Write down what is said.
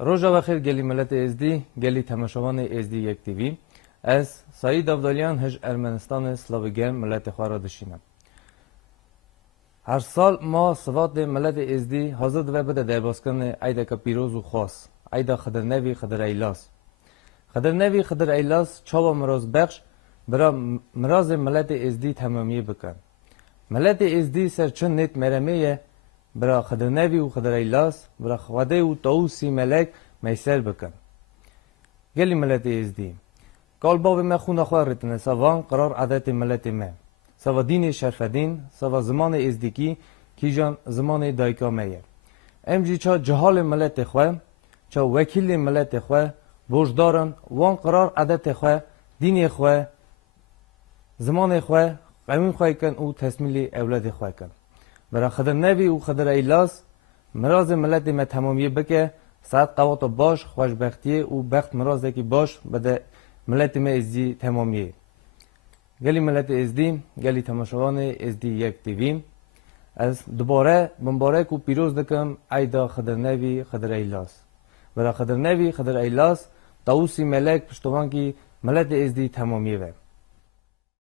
روزا بخیر گلی ملت ازدی گلی تماشاوان ازدی یک تیوی از سعید افدالیان هج ارمنستان سلاویگن ملت خواه را دشینم. هر سال ما سواد ملت ازدی حاضر دوه بده در باسکن ایدا که پیروز و خاص ایدا خدر نوی خدر ایلاس خدر نوی خدر ایلاس چاوا مراز بخش برا مراز ملت ازدی تمامیه بکن. ملت ازدی سرچن نیت مرمیه برا خدر نوی و خدر ایلاس برا خواده و تاوسی ملک میسر بکن. گلی ملت ازدی قال باب ما خون خواه رتنه سوان قرار عادت ملت ما سوا دین شرفدین سوا زمان ازدیکی کی جان زمان دایکا میه امجی چا جهال ملت خواه چا وکیل ملت خواه بوجدارن وان قرار عادت خواه دین خواه زمان خواه قویم خواه کن او تسمیل اولاد خواه کن. برا خدر نوی و خدر ایلاس مراز ملت ما تمامیه بکه ساعت قوات باش خوشبختیه و بخت مرازه کی باش بده ملت ما ازدی تمامیه. گلی ملت ازدی گلی تماشاوان ازدی یک تیوی از دوباره بمبارک و پیروز دکم ایدا خدر نوی خدر ایلاس برا خدر نوی خدر ایلاس تاوسی ملک پشتوان کی ملت ازدی تمامیه و